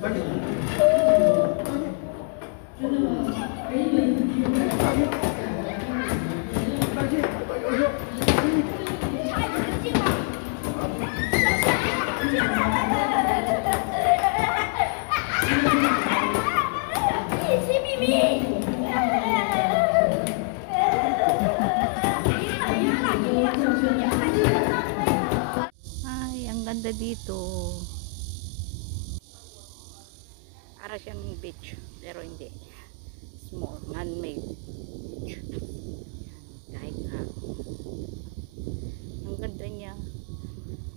Ay, ang ganda dito. Para siyang beach, pero hindi. Small, man-made beach. Kahit nga. Ang ganda niya.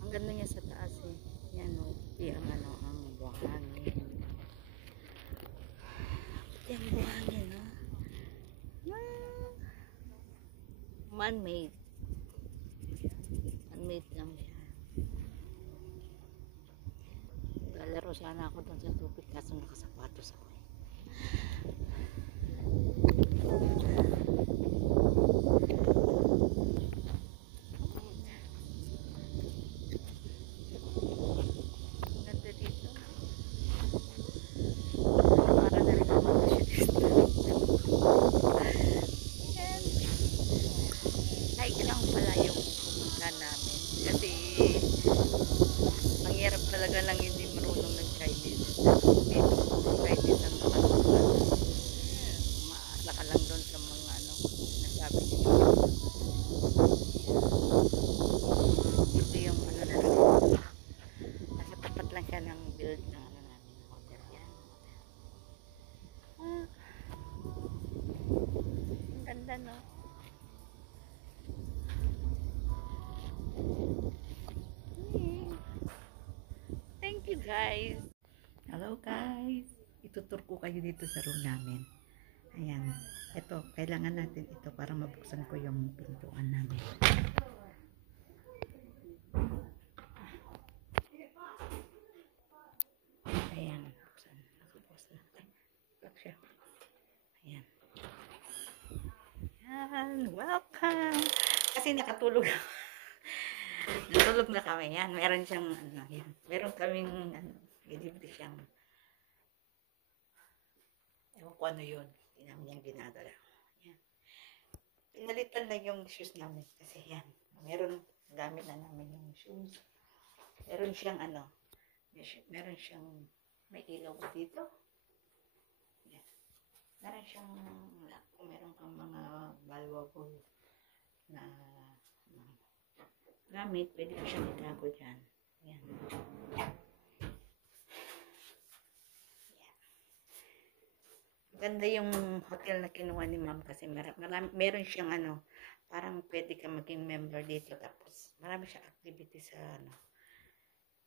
Ang ganda niya sa taas eh. Yan o. Ang ano, ang buhangin. Yung buhangin o. Man-made. Man-made lang siya. Lalaro sana ako doon sa tubig kaso nakasapatos ako eh. Ganda dito. Para na rin ako mag-shoot. Hike lang pala yung pumunta namin. Kasi ang hirap talaga lang hindi marunong ng Chinese. Dito Chinese ang nakasukan. Maasa ka lang doon sa mga ano, nasabi nila. Ito yung ano na rin. Nasa tapat lang siya ng build na ano namin. Hotel yan. Ang ganda no? Thank you guys. Hello guys. Itutur ko kayo dito sa room namin. Ayan. Ito, kailangan natin ito para mabuksan ko yung pintuan namin. Ayan. Buksan. Nakabukas na. Lock siya. Ayan. Ayan. Welcome. Kasi nakatulog ako. Natulog na kami. Yan. Meron siyang ano. Yan. Meron kaming ano. Delivery siyang. Ewan ko ano yun. Hindi namin yung dinadala. Yan. Pinalitan lang yung shoes namin. Kasi yan. Meron. Gamit na namin yung shoes. Meron siyang ano. Meron siyang may ilaw dito. Yan. Meron siyang kung meron kang mga valuable na gamit, pwede ko siyang itago dyan. Yan. Yan. Ganda yung hotel na kinuha ni ma'am kasi meron siyang ano, parang pwede ka maging member dito tapos marami siyang activity sa ano,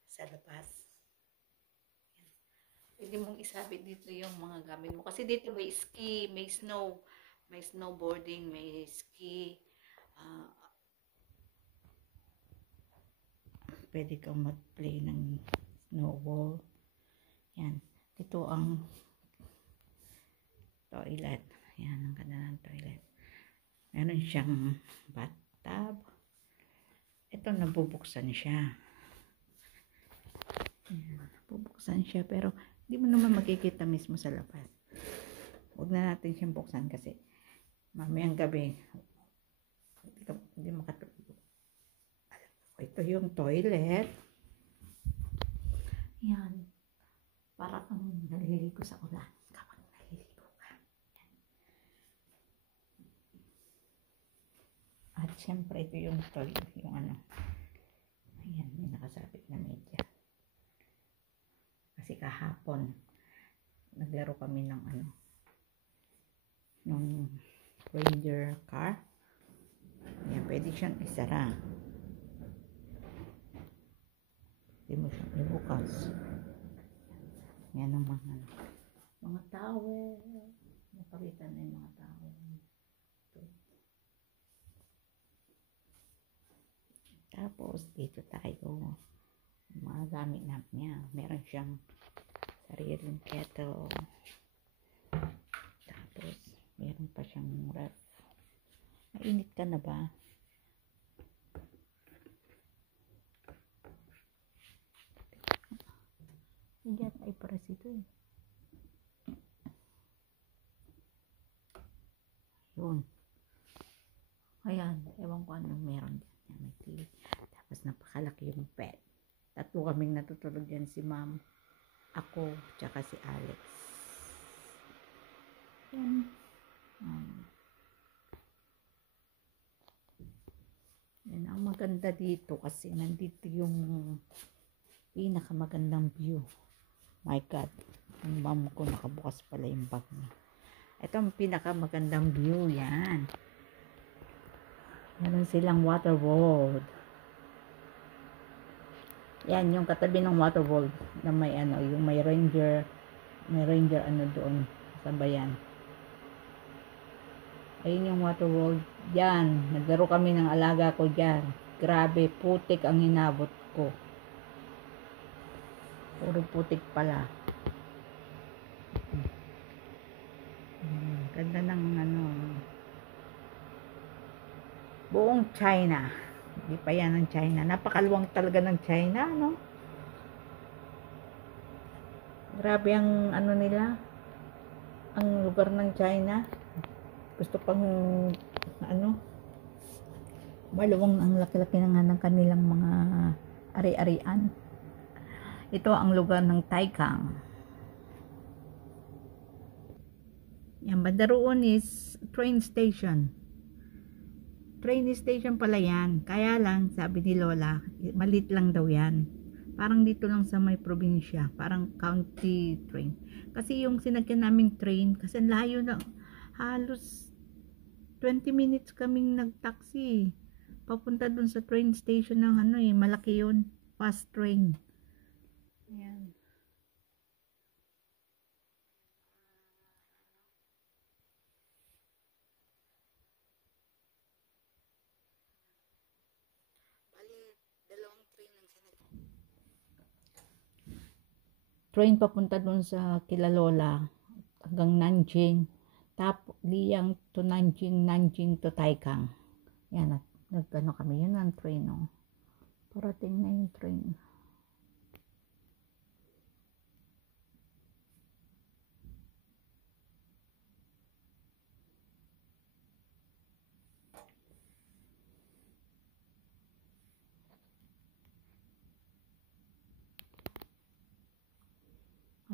sa labas. Yan. Pwede mong isabit dito yung mga gamit mo kasi dito may ski, may snow, may snowboarding, may ski, pwede kang mag-play ng snowball. Yan. Ito ang toilet. Yan, ang ganda ng toilet. Meron siyang bathtub. Ito, nabubuksan siya. Yan, nabubuksan siya. Pero, hindi mo naman makikita mismo sa labas. Huwag na natin siyang buksan kasi mamayang gabi, hindi makatulog. Ito yung toilet. Yan. Para kang naliligo sa ulan. Kapag naliligo ka. Yan. At syempre ito yung toilet. Yung ano. Ayan. May nakasabit na media. Kasi kahapon naglaro kami ng ano. Nung Ranger car. Ayan. Pwede siyang isara. Hindi mo siyang ibukas. Yan ang mga towel. Napakita na yung mga towel. Ito. Tapos, dito tayo. Mga gamit na niya. Meron siyang sariling kettle. Tapos, meron pa siyang ref. Mainit ka na ba? Diyan ay para ito eh. Yun. Ayan, ewan ko anong meron dyan. Yan, may TV. Tapos napakalaki yung bed. Tatlo kaming natutulog yan, si ma'am, ako, tsaka si Alex. Yan. Yan ang maganda dito kasi nandito yung pinakamagandang view. My God. Ang mom ko nakabukas pala yung bag niya. Ito ang pinakamagandang view. Yan. Meron silang water world. Yan yung katabi ng water world na may ano, yung may ranger ano doon sa bayan. Ayun yung water world. Yan. Naglaro kami ng alaga ko dyan. Grabe, putik ang hinabot ko. Puro putik pala. Ganda ng ano. Buong China. Hindi pa yan ng China. Napakaluwang talaga ng China, no? Grabe ang ano nila. Ang lugar ng China. Gusto pang ano, maluwang ang laki-laki ng kanilang mga ari-arian. Ito ang lugar ng Taikang. Yan, banda roon is train station. Train station pala yan. Kaya lang, sabi ni Lola, malit lang daw yan. Parang dito lang sa may probinsya. Parang county train. Kasi yung sinakyan naming train, kasi layo na, halos 20 minutes kaming nagtaxi. Papunta dun sa train station ng ano eh, malaki yun. Fast train. Ayan. Dalawang train lang siya. Train papunta dun sa Kilalola hanggang Nanjing. Tapos Liang to Nanjing, Nanjing to Taikang. Yan, nagano kami yun ang train, no. Parating na yung train.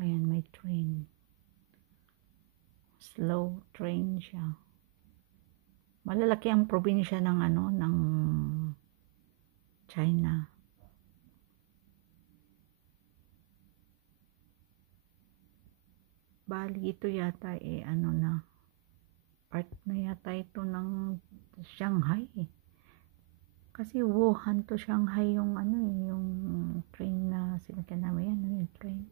Ayan, may train. Slow train siya. Malalaki ang probinsya ng ano, ng China. Bali, ito yata eh, ano na, part na yata ito ng Shanghai eh. Kasi Wuhan to Shanghai yung ano eh, yung train na sinakyan namin yan, yung train.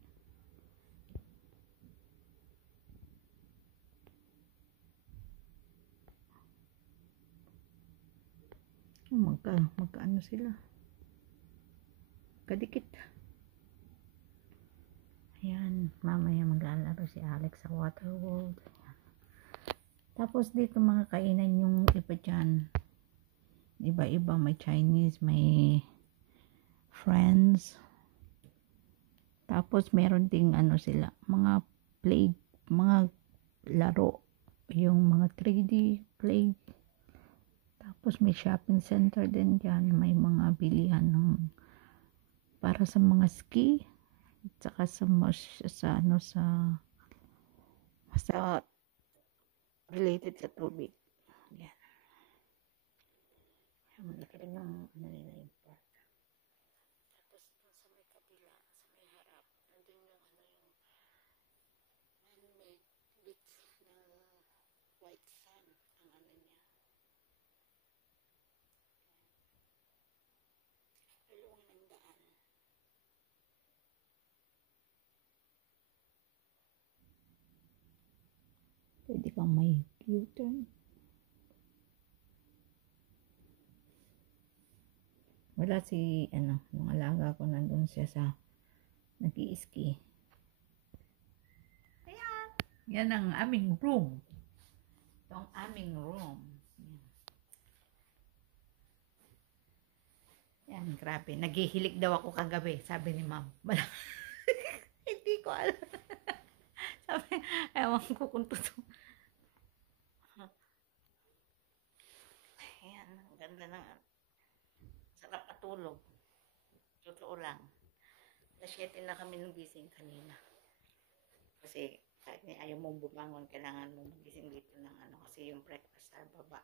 Magkaano sila, kadikit. Ayan, mamaya maglalaro si Alex sa water world. Tapos dito mga kainan yung iba dyan, iba-iba, may Chinese, may Friends. Tapos meron ding ano sila, mga play, mga laro, yung mga 3D play. Tapos may shopping center din dyan, may mga bilihan ng para sa mga ski, at saka sa ano sa related sa tubig. Yan. Malaki rin yung ano nila yung park. Tapos dun sa may kabila, sa may harap, nandun yung ano yung man-made beach na white sand ang ano niya. Luwang ng daan. Pwede kang may U-turn. Wala si ano, yung alaga ko nandun siya sa nag-i-ski. Ayan. Yan ang aming room. Ito ang aming room. Yan, grabe. Naghihilik daw ako kagabi, sabi ni ma'am. Hindi ko alam. Ewan ko kung totoo. Ayan, ang ganda ng sarap matulog. Totoo lang. Alas 7 na kami nung gising kanina. Kasi kahit ayaw mong bumangon, kailangan mong magising dito ng ano, kasi yung breakfast sa baba.